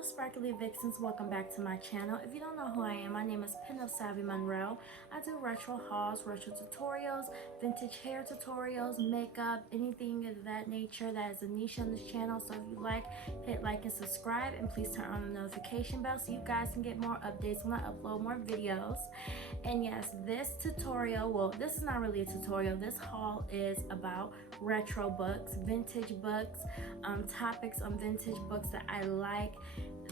Hello Sparkly Vixens, welcome back to my channel. If you don't know who I am, my name is Pinup Monroe. I do retro hauls, retro tutorials, vintage hair tutorials, makeup, anything of that nature. That is a niche on this channel. So if you like, hit like and subscribe, and please turn on the notification bell so you guys can get more updates when I upload more videos. And yes, this tutorial, well, this is not really a tutorial. This haul is about retro books, vintage books, topics on vintage books that I like.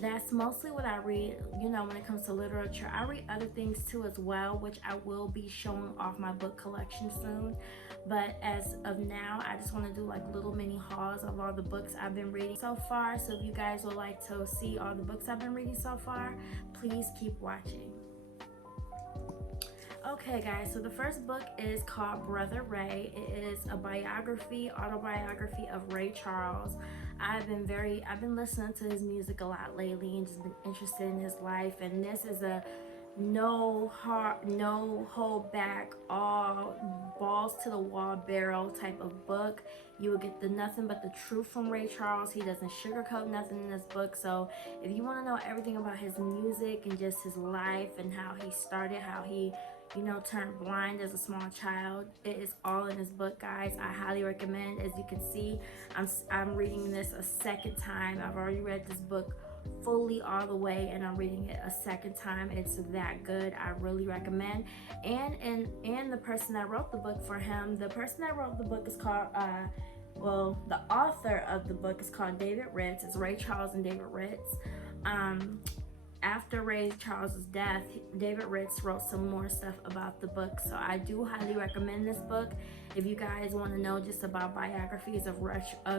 That's mostly what I read, you know, when it comes to literature. I read other things too as well, which I will be showing off my book collection soon. But as of now, I just want to do like little mini hauls of all the books I've been reading so far. So if you guys would like to see all the books I've been reading so far, please keep watching. Okay guys, so the first book is called Brother Ray. It is a autobiography of Ray Charles. I've been listening to his music a lot lately and just been interested in his life, and this is a no hold back, all balls to the wall barrel type of book. You will get the nothing but the truth from Ray Charles. He doesn't sugarcoat nothing in this book. So if you want to know everything about his music and just his life and how he started, how he, you know, turned blind as a small child, it is all in this book, guys. I highly recommend. As you can see, I'm reading this a second time. I've already read this book fully all the way, and I'm reading it a second time. It's that good. I really recommend. And the person that wrote the book for him, the person that wrote the book is called well, the author of the book is called David Ritz. It's Ray Charles and David Ritz. After Ray Charles's death, David Ritz wrote some more stuff about the book. So I do highly recommend this book. If you guys want to know just about biographies of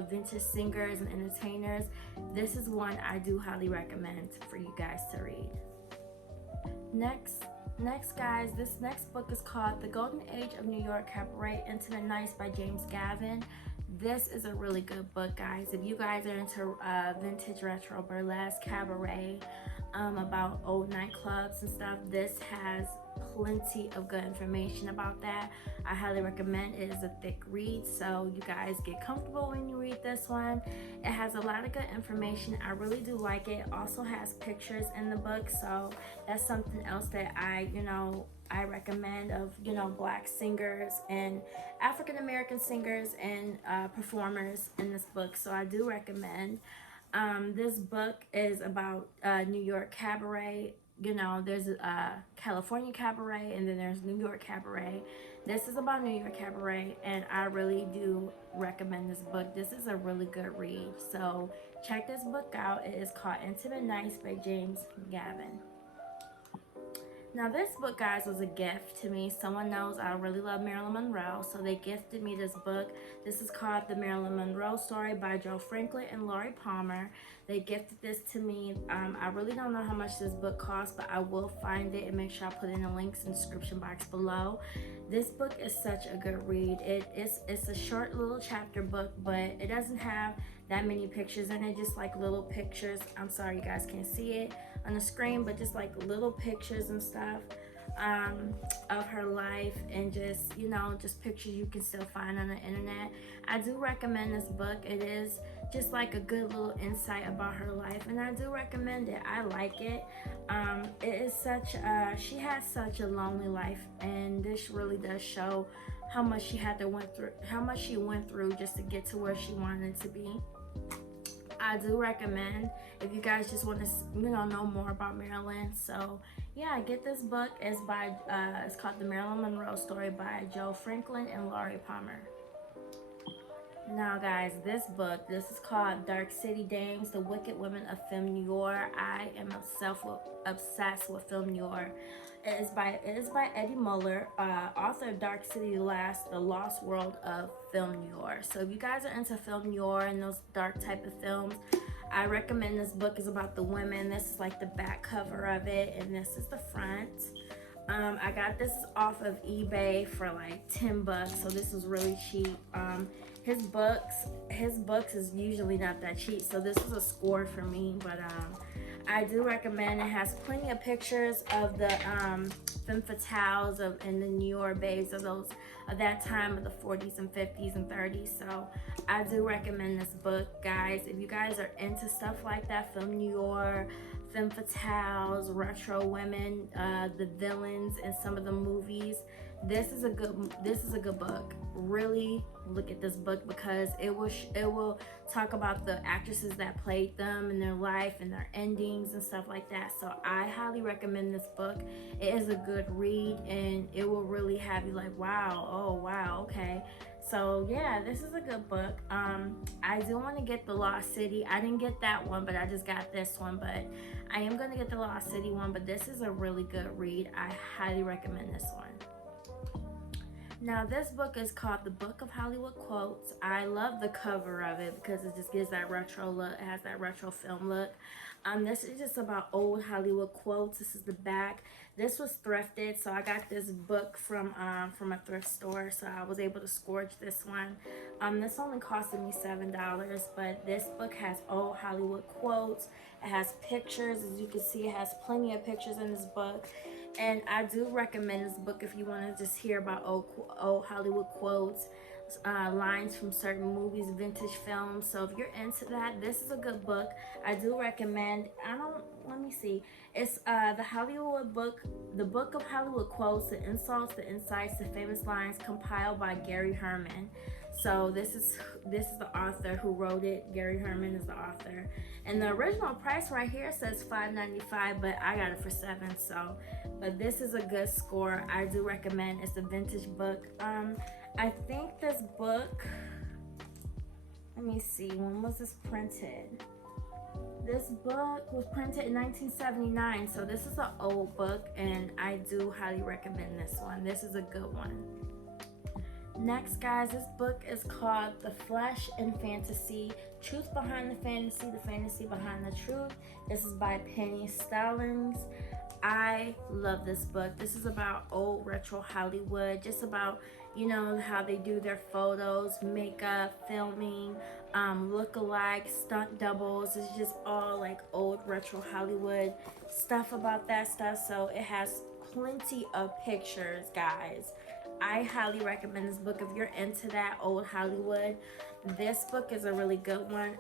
vintage singers and entertainers, this is one I do highly recommend for you guys to read. Next guys, this next book is called The Golden Age of New York Cabaret, Intimate Nights by James Gavin. This is a really good book, guys. If you guys are into vintage retro burlesque cabaret, about old nightclubs and stuff, this has plenty of good information about that. I highly recommend. It is a thick read, so you guys get comfortable when you read this one. It has a lot of good information. I really do like it. It also has pictures in the book, so that's something else that I recommend, of, you know, Black singers and African American singers and performers in this book. So I do recommend. This book is about New York cabaret. You know, there's California cabaret, and then there's New York cabaret. This is about New York cabaret, and I really do recommend this book. This is a really good read, so check this book out. It is called Intimate Nights by James Gavin. Now this book, guys, was a gift to me. Someone knows I really love Marilyn Monroe, so they gifted me this book. This is called The Marilyn Monroe Story by Joe Franklin and Laurie Palmer. They gifted this to me. I really don't know how much this book costs, but I will find it and make sure I put in the links in the description box below. This book is such a good read. It's a short little chapter book, but it doesn't have that many pictures in it, just like little pictures. I'm sorry you guys can't see it on the screen, but just like little pictures and stuff of her life, and just, you know, just pictures you can still find on the internet. I do recommend this book. It is just like a good little insight about her life, and I do recommend it. I like it. It is she has such a lonely life, and this really does show how much she went through just to get to where she wanted to be. I do recommend, if you guys just want to, you know more about Marilyn. So yeah, get this book. It's called The Marilyn Monroe Story by Joe Franklin and Laurie Palmer. Now guys, this is called Dark City Dames, The Wicked Women of Film Noir. I am obsessed with film noir. It is by Eddie Muller, author of Dark City, The Lost World of Film Noir. So if you guys are into film noir and those dark type of films, I recommend this book. Is about the women. This is like the back cover of it, and this is the front. I got this off of eBay for like 10 bucks, so this was really cheap. His books is usually not that cheap, so this was a score for me, but I do recommend. It has plenty of pictures of the femme fatales and the New York babes of those of that time of the 40s and 50s and 30s. So I do recommend this book, guys. If you guys are into stuff like that, film New York, femme fatales, retro women, the villains in some of the movies, this is a good book. Really look at this book, because it will talk about the actresses that played them and their life and their endings and stuff like that. So I highly recommend this book. It is a good read, and it will really have you like, wow, oh wow, okay. So yeah, this is a good book. I do want to get the Lost City. I didn't get that one, but I just got this one. But I am going to get the Lost City one. But this is a really good read. I highly recommend this one. Now this book is called The Book of Hollywood Quotes. I love the cover of it because it just gives that retro look. It has that retro film look. This is just about old Hollywood quotes. This is the back. This was thrifted, so I got this book from a thrift store, so I was able to scourge this one. This only costed me $7, but this book has old Hollywood quotes. It has pictures. As you can see, it has plenty of pictures in this book. And I do recommend this book if you want to just hear about old Hollywood quotes, lines from certain movies, vintage films. So if you're into that, this is a good book. I do recommend. Let me see. It's the Book of Hollywood Quotes, the insults, the insights, the famous lines, compiled by Gary Herman. So this is the author who wrote it. Gary Herman is the author. And the original price right here says $5.95, but I got it for $7. So, but this is a good score. I do recommend. It's a vintage book. I think this book, let me see, when was this printed? This book was printed in 1979, so this is an old book, and I do highly recommend this one. This is a good one. Next, guys, this book is called The Flesh and Fantasy, Truth Behind the Fantasy Behind the Truth. This is by Penny Stallings. I love this book. This is about old retro Hollywood, just about, you know, how they do their photos, makeup, filming, look-alike, stunt doubles. It's just all like old retro Hollywood stuff about that stuff. So it has plenty of pictures, guys. I highly recommend this book if you're into that old Hollywood. This book is a really good one.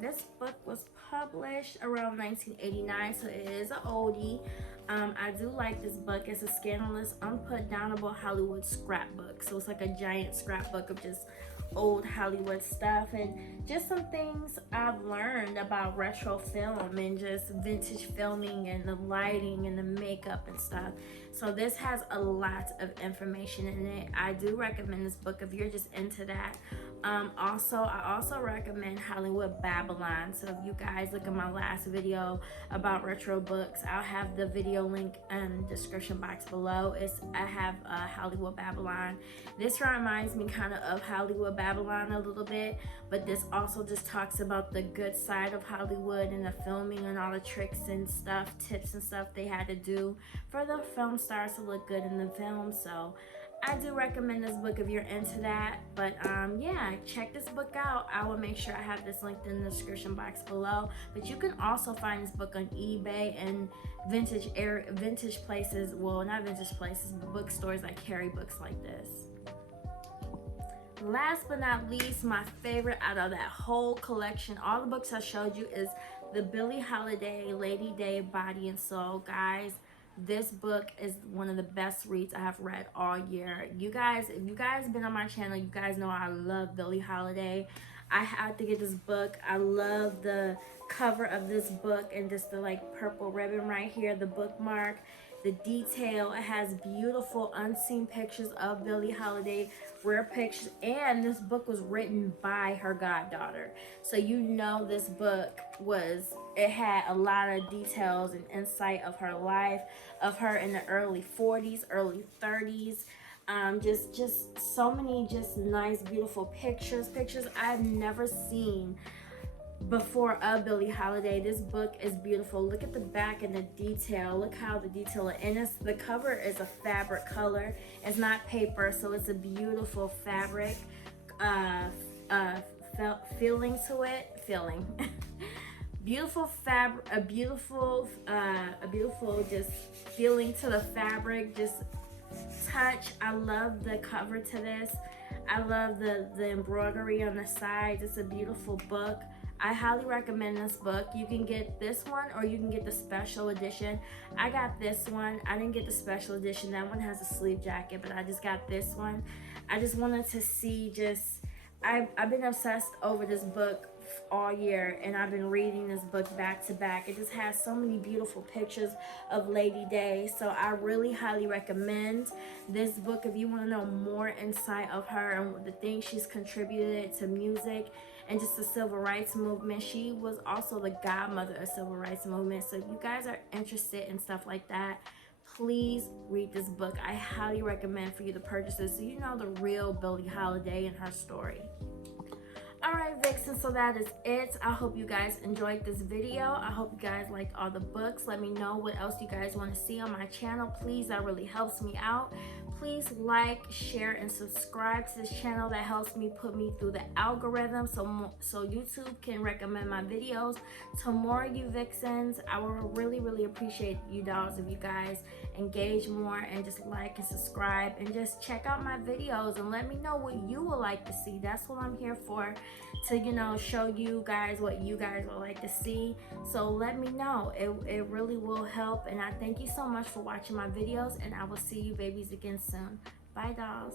This book was published around 1989, so it is an oldie. I do like this book. It's a scandalous, unputdownable Hollywood scrapbook. So it's like a giant scrapbook of just old Hollywood stuff and just some things I've learned about retro film and just vintage filming and the lighting and the makeup and stuff. So this has a lot of information in it. I do recommend this book if you're just into that. I also recommend Hollywood Babylon. So if you guys look at my last video about retro books, I'll have the video link in the description box below. I have Hollywood Babylon. This reminds me kind of Hollywood Babylon a little bit, but this also just talks about the good side of Hollywood and the filming and all the tricks and stuff, tips and stuff they had to do for the film stars to look good in the film. So I do recommend this book if you're into that. But yeah, check this book out. I will make sure I have this linked in the description box below. But you can also find this book on eBay and vintage places. Well, not vintage places, but bookstores that carry books like this. Last but not least, my favorite out of that whole collection, all the books I showed you, is the Billie Holiday Lady Day Body and Soul. Guys, this book is one of the best reads I have read all year. You guys, if you guys been on my channel, you guys know I love Billie Holiday. I had to get this book. I love the cover of this book and just the like purple ribbon right here, the bookmark, the detail. It has beautiful unseen pictures of Billie Holiday, rare pictures, and this book was written by her goddaughter. So you know this book it had a lot of details and insight of her life, of her in the early 40s, early 30s. Just so many just nice, beautiful pictures I've never seen before of Billie Holiday. This book is beautiful. Look at the back and the detail. Look how the detail, and the cover is a fabric color. It's not paper, so it's a beautiful fabric feeling. beautiful fabric, a beautiful just feeling to the fabric, just touch. I love the cover to this. I love the embroidery on the side. It's a beautiful book. I highly recommend this book. You can get this one or you can get the special edition. I got this one. I didn't get the special edition. That one has a sleeve jacket, but I just got this one. I just wanted to see I've been obsessed over this book all year, and I've been reading this book back to back. It just has so many beautiful pictures of Lady Day, so I really highly recommend this book if you want to know more insight of her and the things she's contributed to music and just the civil rights movement. She was also the godmother of civil rights movement, so if you guys are interested in stuff like that, please read this book. I highly recommend for you to purchase it so you know the real Billie Holiday and her story. Alright, Vixen, so that is it. I hope you guys enjoyed this video. I hope you guys liked all the books. Let me know what else you guys want to see on my channel. Please, that really helps me out. Please like, share, and subscribe to this channel. That helps me put me through the algorithm so YouTube can recommend my videos to more of you Vixens. I will really, really appreciate you dolls if you guys engage more and just like and subscribe and just check out my videos and let me know what you would like to see. That's what I'm here for, to, you know, show you guys what you guys would like to see. So let me know. It really will help, and I thank you so much for watching my videos, and I will see you babies again soon. Bye, dolls.